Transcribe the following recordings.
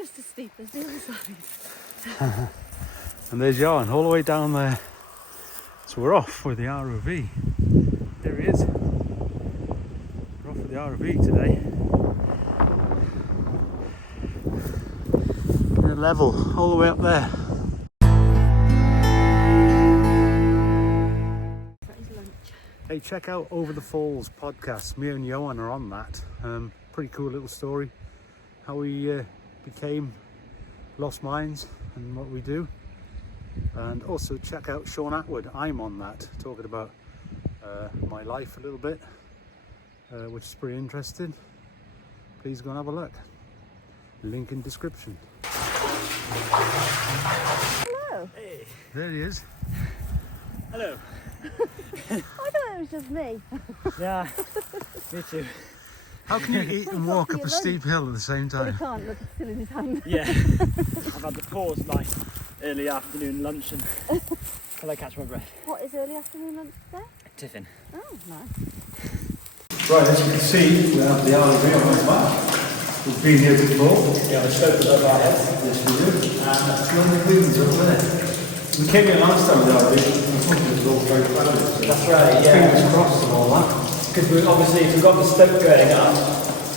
just as steep as the other side. And there's Yarn all the way down there. So we're off with the ROV. There he is. We're off with the ROV today. And level all the way up there. Hey, check out Over the Falls podcast. Me and Johan are on that. Pretty cool little story. How we became Lost Mines and what we do. And also check out Sean Atwood. I'm on that, talking about my life a little bit, which is pretty interesting. Please go and have a look. Link in description. Hello. Hey. There he is. Hello. I thought it was just me. Yeah, me too. How can you eat and walk up a steep hill at the same But he time? can't, look, it's still in his hand. Yeah. I've had the pause like early afternoon lunch until I catch my breath. What is early afternoon lunch there? Tiffin. Oh, nice. Right, as you can see, we have the ROV on my back. We've been here before. Yeah, the stope above our heads. Yes, we do. And that's the only wings over there. We came here last time with the ROV, and the front was all very crowded. So That's right, yeah. fingers crossed and all that. Because obviously if we've got the stope going up,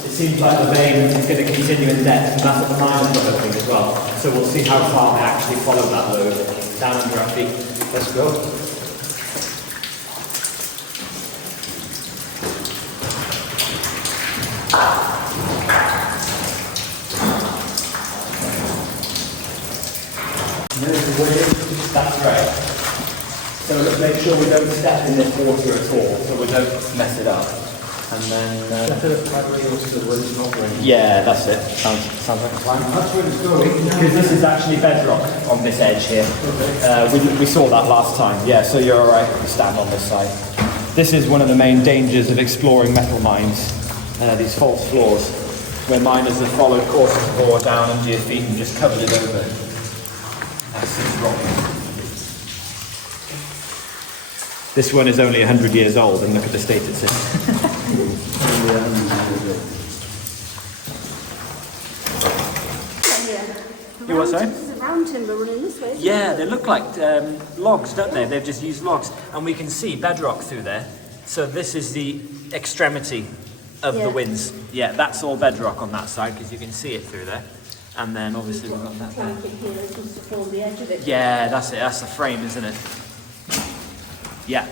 it seems like the vein is going to continue in depth, and that's what the miners are hoping as well. So we'll see how far they actually follow that load down under our feet. Let's go. There's the way. That's right. So let's make sure we don't step in this water at all, so we don't mess it up. And then... yeah, that's it. Sounds like a plan. That's where it's going. Because this is actually bedrock on this edge here. We saw that last time. Yeah, so you're alright if you stand on this side. This is one of the main dangers of exploring metal mines. These false floors, where miners have followed courses bore down under your feet and just covered it over. That's this rock. This one is only 100 years old, and look at the state it's in. You what, sorry? There's a round timber running this way. Yeah, they look like logs, don't they? They've just used logs. And we can see bedrock through there. So this is the extremity of the winds. Yeah, that's all bedrock on that side, because you can see it through there. And then obviously we've got that there. Plank in here that must have formed the edge of it. Yeah, that's it. That's the frame, isn't it? Yeah.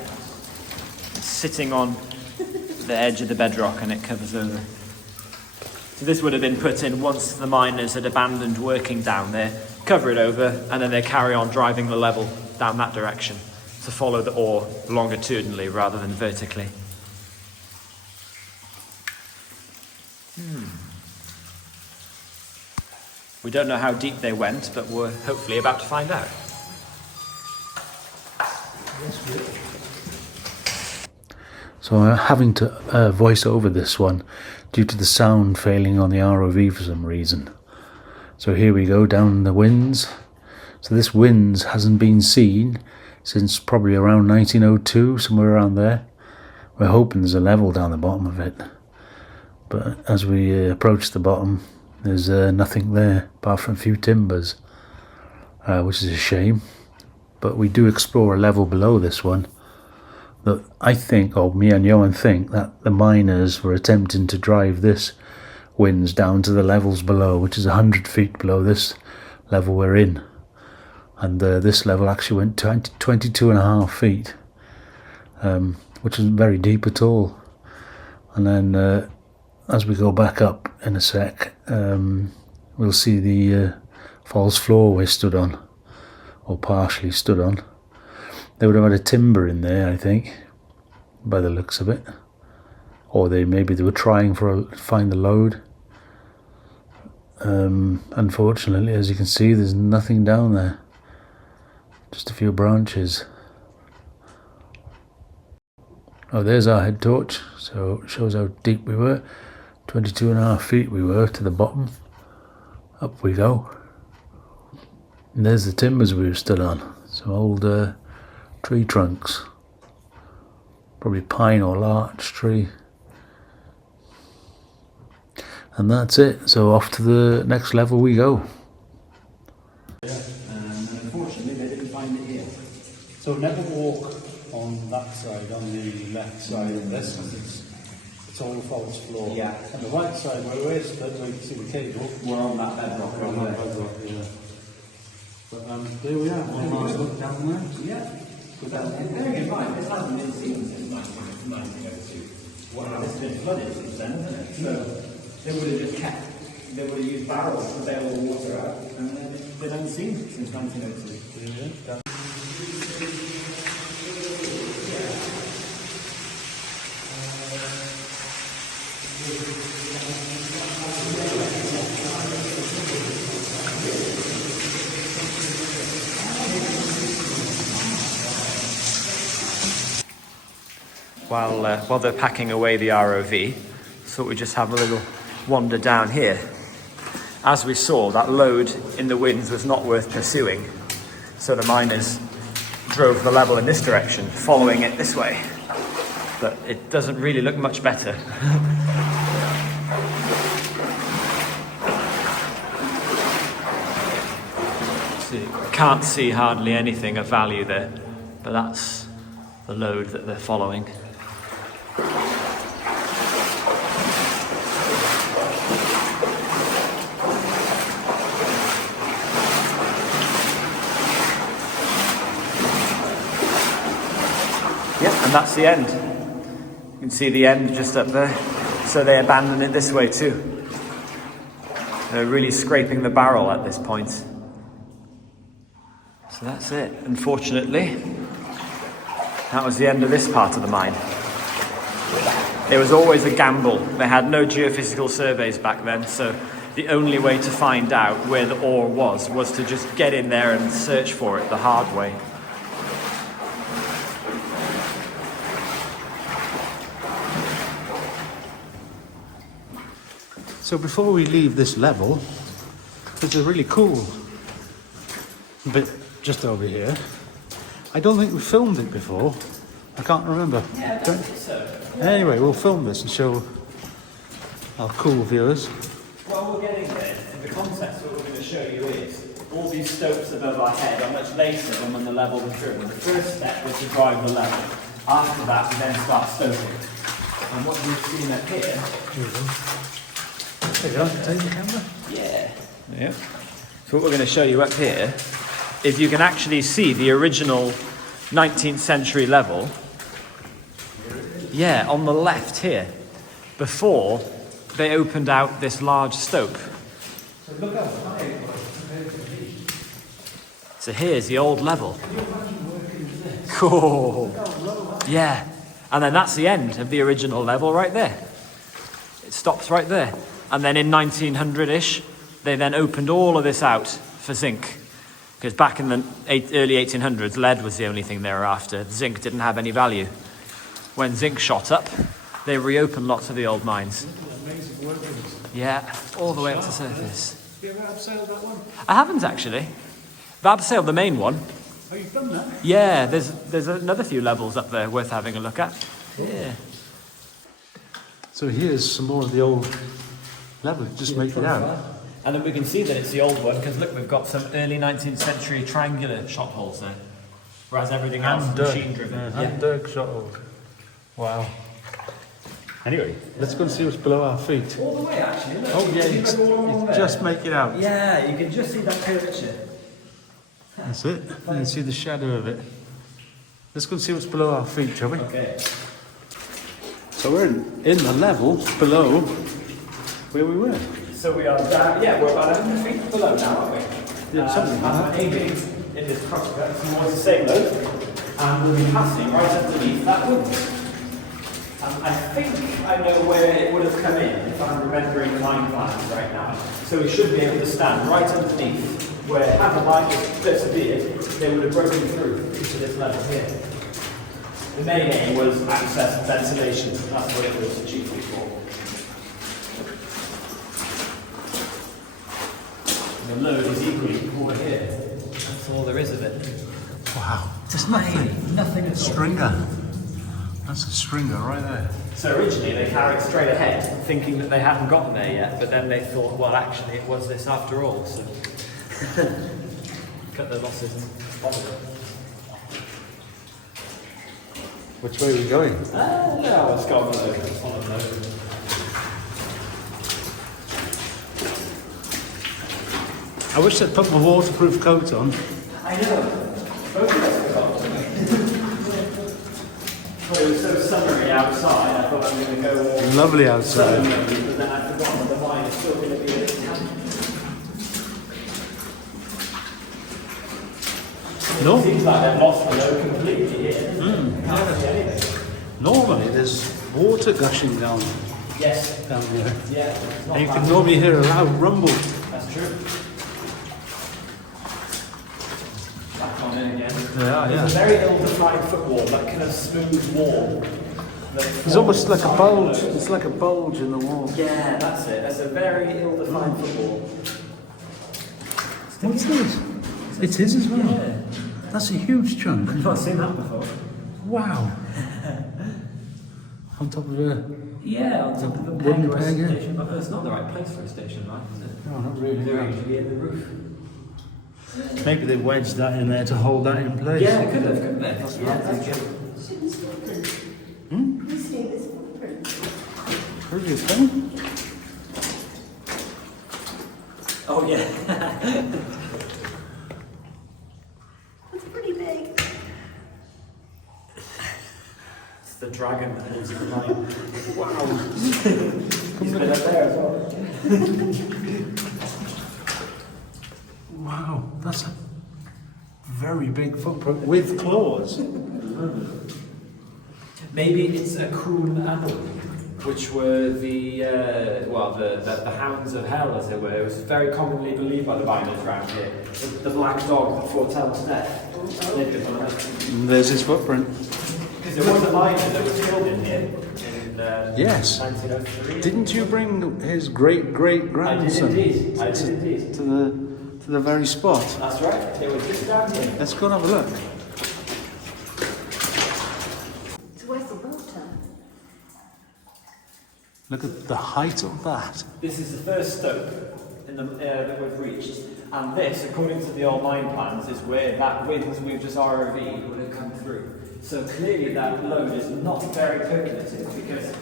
It's sitting on the edge of the bedrock and it covers over. So this would have been put in once the miners had abandoned working down there, cover it over, and then they carry on driving the level down that direction to follow the ore longitudinally rather than vertically. We don't know how deep they went, but we're hopefully about to find out. So I'm having to voice over this one due to the sound failing on the ROV for some reason. So here we go down the winds. So this winds hasn't been seen since probably around 1902, somewhere around there. We're hoping there's a level down the bottom of it. But as we approach the bottom, there's nothing there apart from a few timbers, which is a shame. But we do explore a level below this one that I think, or me and Johan think, that the miners were attempting to drive this winds down to the levels below, which is 100 feet below this level we're in. And this level actually went 22.5 feet, which isn't very deep at all. And then as we go back up in a sec, we'll see the false floor we stood on, or partially stood on. They would have had a timber in there, I think, by the looks of it. Or maybe they were trying to find the load. Unfortunately, as you can see, there's nothing down there. Just a few branches. Oh, there's our head torch. So it shows how deep we were. 22.5 feet we were to the bottom. Up we go. And there's the timbers we were stood on. Some old tree trunks. Probably pine or larch tree. And that's it. So off to the next level we go. And unfortunately they didn't find it here. So never walk on that side, on the left side of this, because it's all false floor. Yeah. And the right side where we're stood, where you can see the cable, We're on that bedrock. we're on that bedrock, yeah. But there we are. Nice look down there. Yeah. But bearing in mind, this hasn't been seen since 1902. Wow. It's been flooded since then, hasn't it? So they would have just they would have used barrels to bail the water out, and they've been unseen since 1902. Yeah. While they're packing away the ROV, thought we'd just have a little wander down here. As we saw, that load in the winds was not worth pursuing, so the miners drove the level in this direction, following it this way. But it doesn't really look much better. See, can't see hardly anything of value there, but that's the load that they're following. Yep, and that's the end. You can see the end just up there. So they abandon it this way too. They're really scraping the barrel at this point. So that's it. Unfortunately, that was the end of this part of the mine. It was always a gamble. They had no geophysical surveys back then, so the only way to find out where the ore was to just get in there and search for it the hard way. So before we leave this level, there's a really cool bit just over here. I don't think we filmed it before. I can't remember. Yeah, I don't think so. Anyway, we'll film this and show our cool viewers. While we're getting there, the context what we're going to show you is all these stopes above our head are much later than when the level was driven. The first step was to drive the level. After that, we then start stoping. And what we've seen up here... There you go, take the camera. Yeah. Yeah. So what we're going to show you up here is you can actually see the original 19th century level. Yeah, on the left here, before they opened out this large stope. So look how high it was compared to these. So here's the old level. Can you imagine working with this? Cool. Look how low that is. Yeah. And then that's the end of the original level right there. It stops right there. And then in 1900-ish, they then opened all of this out for zinc. Because back in the early 1800s, lead was the only thing they were after. Zinc didn't have any value. When zinc shot up, they reopened lots of the old mines. Amazing workings. Yeah, all the way up to surface. Have you ever abseiled that one? I haven't actually. But I've sailed the main one. Oh, you've done that? Yeah, there's another few levels up there worth having a look at. Yeah. So here's some more of the old level, just make it out. And then we can see that it's the old one because look, we've got some early 19th century triangular shot holes there. Whereas everything else is machine driven. And Dirk shot hole. Wow. Anyway, let's go and see what's below our feet. All the way actually. Look. Oh yeah, you just make it out. Yeah, you can just see that curvature. That's it. You can see the shadow of it. Let's go and see what's below our feet, shall we? Okay. So we're in the level below where we were. So we are down, yeah, we're about 100 feet below now, aren't we? Yeah, something like that. I'm aiming in this crosscut towards the same load, and we'll be passing right underneath that wind. I think I know where it would have come in if I'm remembering line plans right now. So we should be able to stand right underneath where had the line disappeared, they would have broken through into this level here. The main aim was access and ventilation. That's what it was chiefly for. The load is equally over here. That's all there is of it. Wow. Just nothing at all. Stringer. That's a stringer right there. So originally they carried straight ahead, thinking that they hadn't gotten there yet, but then they thought, well, actually it was this after all, so cut their losses and followed it. Which way are we going? No, let's go on the load. On the load. I wish I'd put my waterproof coat on. I know. Both of us got on, Well, it was so summery outside, I thought I was going to go all Lovely outside. summery, but then I forgot that the wine is still going to be a bit No. It seems like they've lost the load completely here. Can't see anything. Normally there's water gushing down Yes. here. Yeah. It's not And you bad. can normally hear a loud rumble. That's true. Back on in again. Yeah, There's a very ill-defined footwall, that kind of smooth wall. It's almost like a bulge. It's like a bulge in the wall. Yeah, that's it. That's a very ill-defined footwall. What's this? It is as well. Yeah. That's a huge chunk. I've not seen that before. Wow. On top of a... Yeah, on top of a Wooden peg or a peg, yeah. station. But it's not the right place for a station, right? Is it? No, not really. They're usually in the roof. Maybe they wedged that in there to hold that in place. Yeah, they could have, couldn't they? That's Yeah, what I'm that's thinking. See this footprint? You see this footprint? Previous thing? Oh, yeah. It's pretty big. It's the dragon that holds the line. Wow. He's been up there as well. Wow, that's a very big footprint with claws. Maybe it's a Kroon Animal, which were the hounds of hell, as it were. It was very commonly believed by the miners around here. The black dog that foretells death lived in the rest. And there's his footprint. Because there was a miner that was killed in here in Yes. 1903. Didn't you bring his great-great-grandson I did indeed. to the very spot? That's right. It was just down here. Let's go and have a look. So where's the water? Look at the height of that. This is the first stope in the, that we've reached, and this, according to the old mine plans, is where that wind we've just ROV'd would have come through. So clearly that load is not very percolative because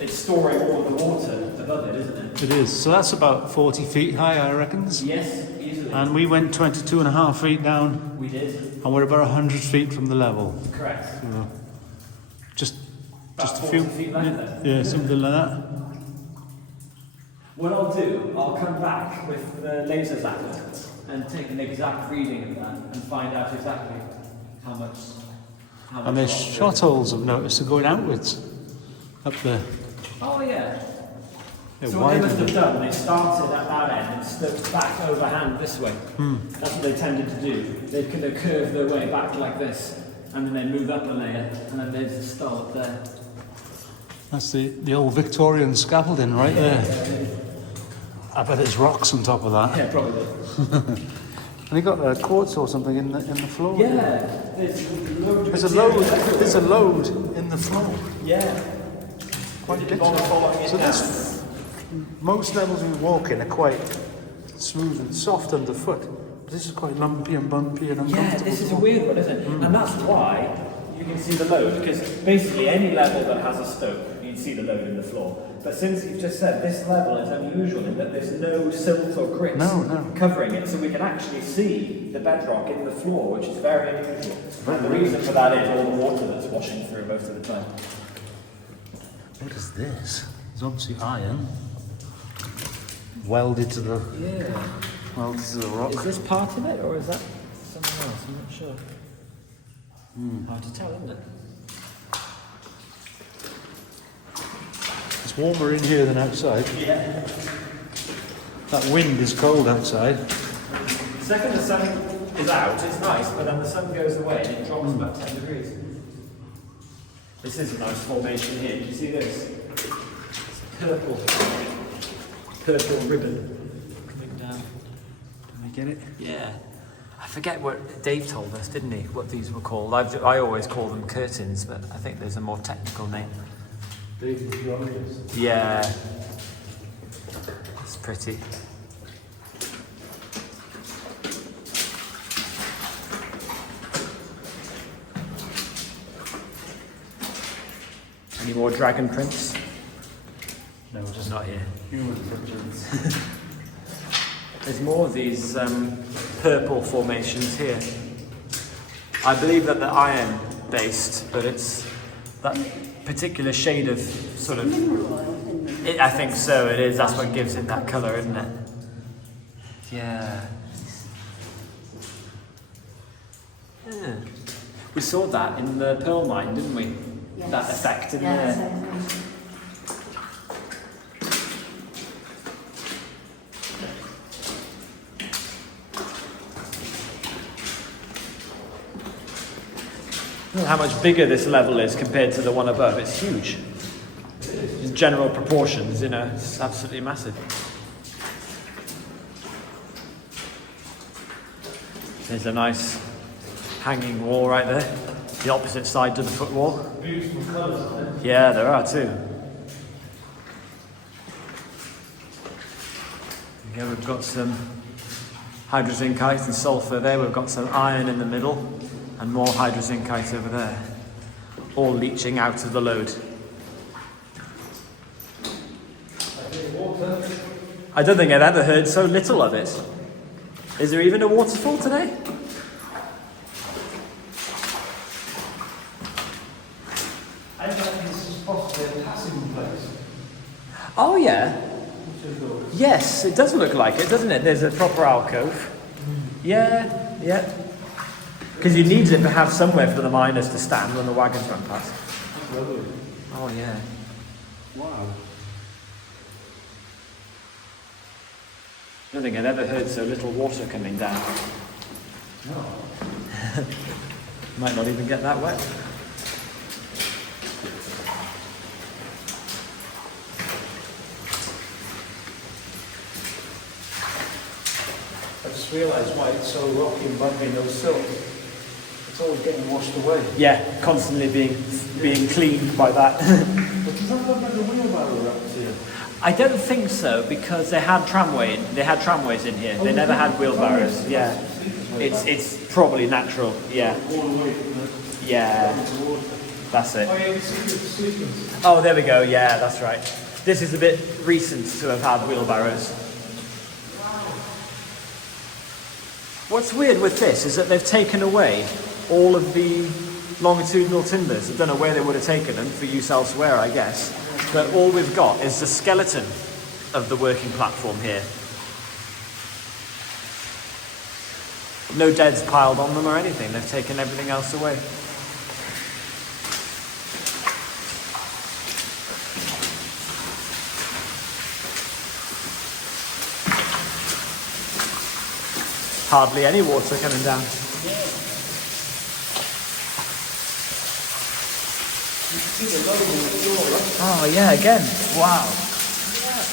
it's storing all of the water above it, isn't it? It is. So that's about 40 feet high, I reckon. Yes, easily. And we went 22.5 feet down, We did. and we're about 100 feet from the level. Correct. So just About a few, 40 feet left then. yeah, something like that. What I'll do, I'll come back with the laser zapper and take an exact reading of that and find out exactly how much. And there's shot holes, I've noticed, are going outwards up there. Oh yeah. They're So what they must widening. have done, they started at that end and sloped back overhand this way. That's what they tended to do. They could have curved their way back like this, and then they moved up a layer, and then there's the skull up there. That's the old Victorian scaffolding right there. I bet there's rocks on top of that. Yeah, probably. And you got quartz or something in the floor. Yeah, there's There's a load in the floor. Yeah. Quite Did it bother following it So down? this, most levels we walk in are quite smooth and soft underfoot. But this is quite lumpy and bumpy and Yeah, uncomfortable. this is a weird one, isn't it? And that's why you can see the load, because basically any level that has a stope, you can see the load in the floor. But since you've just said this level is unusual in that there's no silt or grit No. covering it, so we can actually see the bedrock in the floor, which is very unusual. And the reason for that is all the water that's washing through most of the time. What is this? It's obviously iron. Welded to the rock. Is this part of it, or is that something else? I'm not sure. Hard to tell, isn't it? It's warmer in here than outside. Yeah. That wind is cold outside. The second the sun is out, it's nice, but then the sun goes away and it drops about 10 degrees. This is a nice formation here. Do you see this? It's purple ribbon coming down. Can we get it? Yeah. I forget what Dave told us, didn't he? What these were called. I always call them curtains, but I think there's a more technical name. Yeah. It's pretty. Any more dragon prints? No, just Not here. human prints. There's more of these purple formations here. I believe that they're iron based, but it's that particular shade of sort of... I think so, it is. That's what gives it that colour, isn't it? Yeah. Yeah. We saw that in the pearl mine, didn't we? Yes. That effect in Yeah, there. exactly. Look how much bigger this level is compared to the one above. It's huge. In general proportions, you know, it's absolutely massive. There's a nice hanging wall right there. The opposite side to the footwall. Beautiful colours on it. Yeah, there are too. Here we've got some hydrozincite and sulphur there. We've got some iron in the middle and more hydrozincite over there. All leaching out of the lode. I don't think I've ever heard so little of it. Is there even a waterfall today? I think this is possibly a passing place. Oh yeah. Yes, it does look like it, doesn't it? There's a proper alcove. Yeah, yeah. Because you need it to have somewhere for the miners to stand when the wagons run past. That's lovely. Oh yeah. Wow. I don't think I've ever heard so little water coming down. No. Might not even get that wet. I just realised why it's so rocky and bumpy and those silts. It's always getting washed away. Yeah, constantly being cleaned by that. But does that look like a wheelbarrow up here? I don't think so because they had tramways in here. They never had wheelbarrows. Yeah, it's probably natural. Yeah, All the way from the yeah, water. that's it. Oh yeah, you can see the sequence. Oh, there we go. Yeah, that's right. This is a bit recent to have had wheelbarrows. What's weird with this is that they've taken away all of the longitudinal timbers. I don't know where they would have taken them for use elsewhere, I guess. But all we've got is the skeleton of the working platform here. No deads piled on them or anything. They've taken everything else away. Hardly any water coming down. Oh yeah, again. Wow.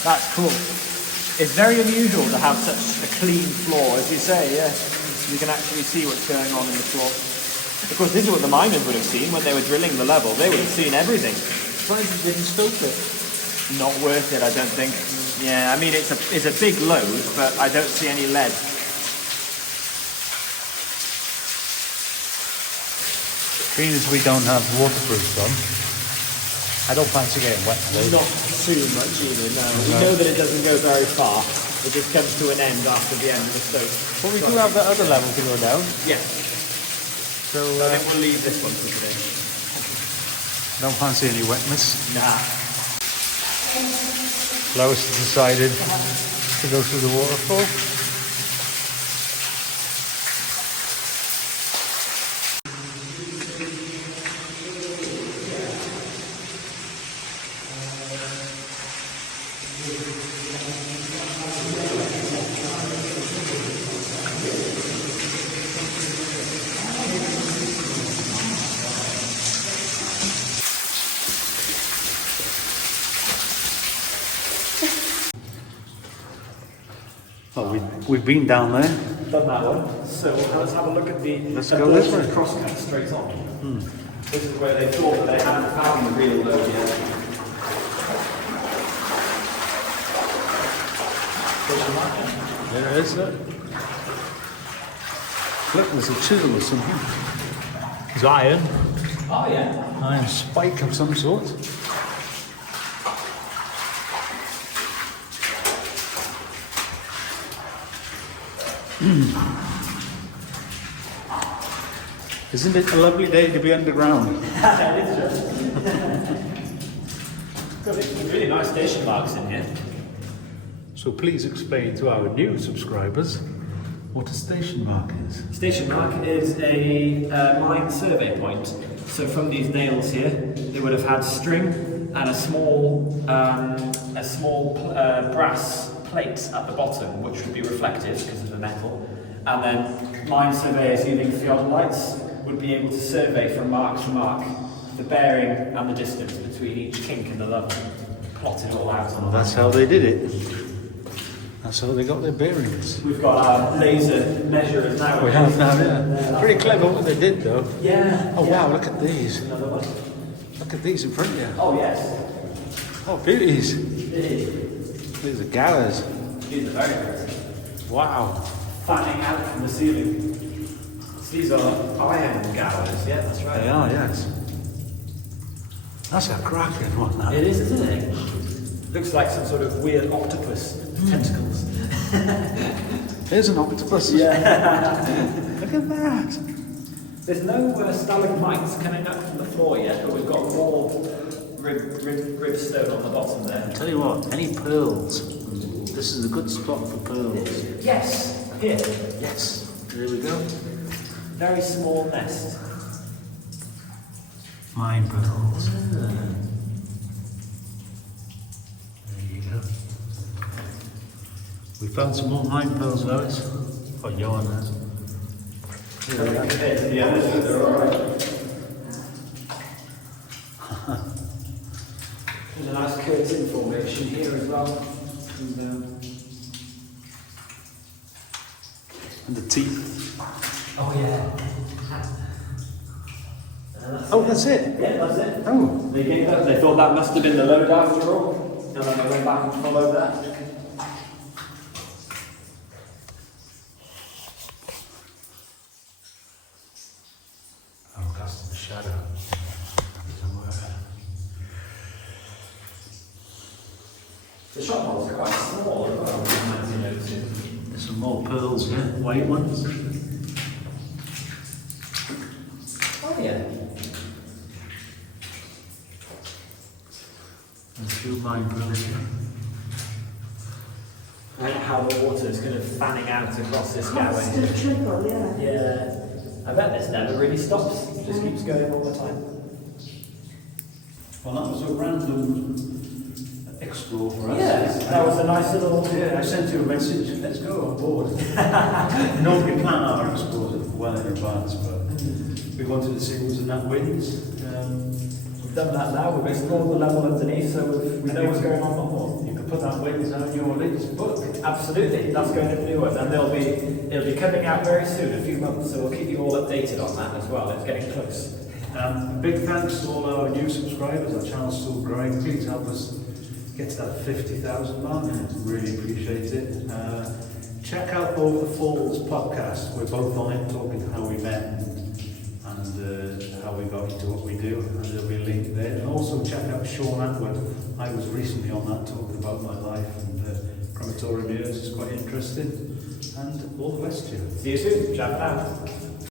That's cool. It's very unusual to have such a clean floor, as you say, yeah. You can actually see what's going on in the floor. Of course, this is what the miners would have seen when they were drilling the level. They would have seen everything. Surprised you didn't stope it. Not worth it, I don't think. Yeah, I mean, it's a big load, but I don't see any lead. Being as we don't have waterproofs on, I don't fancy getting wet today. Not too much either, no. We know that it doesn't go very far. It just comes to an end after the end of the stope. But we do have that other level to go down. Yeah. So I think we'll leave this one for today. don't fancy any wetness. Nah. Lois has decided to go through the waterfall. Well, we've been down there. done that one. So let's have a look at the Let's go this way. crosscut straight on. This is where they thought that they hadn't found the real load yet. There it is, look. Look, there's a chisel or something. It's iron. Oh yeah. Iron spike of some sort. Isn't it a lovely day to be underground? It is just. Got some really nice station marks in here. So please explain to our new subscribers what a station mark is. Station mark is a mine survey point. So from these nails here, they would have had string and a small brass plate at the bottom, which would be reflective because of the metal. And then mine surveyors using theodolites would be able to survey from mark to mark the bearing and the distance between each kink in the level, plot it all out on Well, that's how they did it. That's how they got their bearings. We've got our laser measurers now. We have now, yeah. Pretty clever what they did though. Yeah. Oh yeah. wow, look at these. Another one. Look at these in front of you. Oh yes. Oh, beauties. These These are gallows. are very good. Wow. Fanning out from the ceiling. These are iron gallows, yeah, that's right. They are, yes. That's a cracking one, that. It is, isn't it? Looks like some sort of weird octopus tentacles. There's an octopus. Yeah. Look at that. There's no stalagmites coming up from the floor yet, but we've got more rib stone on the bottom there. I'll tell you what, any pearls. This is a good spot for pearls. Yes, here. Yes. There we go. Very small nest. Mine pearls. There you go. We found some more mine pearls, Lois. Oh, Johan has. Here we are. Yeah, they're alright. There's a nice curtain formation here as well. And the teeth. Oh yeah. Oh, that's it. Yeah, that's it. Oh. They gave that. They thought that must have been the load after all, and then they went back and followed that. Oh, casting the shadow. The shot holes are quite small as well. There's some more pearls here, white ones. Oh yeah. And a few mine pearls here. And how the water is kind of fanning out across this Constant gallery. trickle, yeah. Yeah. I bet this never really stops. It just keeps going all the time. Well, that was a random explore for us. Yeah, that was a nice little. Yeah, I sent you a message. Let's go on board. Normally plan our explores well in advance, but we wanted to see what was in that winds. We've done that now. We've explored the level underneath, so we know what's going on more. You can put that winds on your latest book. Absolutely, that's going to be new one, and it'll be coming out very soon, a few months. So we'll keep you all updated on that as well. It's getting close. Big thanks to all our new subscribers. Our channel's still growing. Please help us get to that 50,000 mark. Really appreciate it. Check out Over the Falls podcast. We're both on it, talking to how we met and how we got into what we do. And there'll be a link there. And also check out Sean Atwood. I was recently on that talking about my life and crematorium years. It's quite interesting. And all the best to you. See you soon. Ciao for now.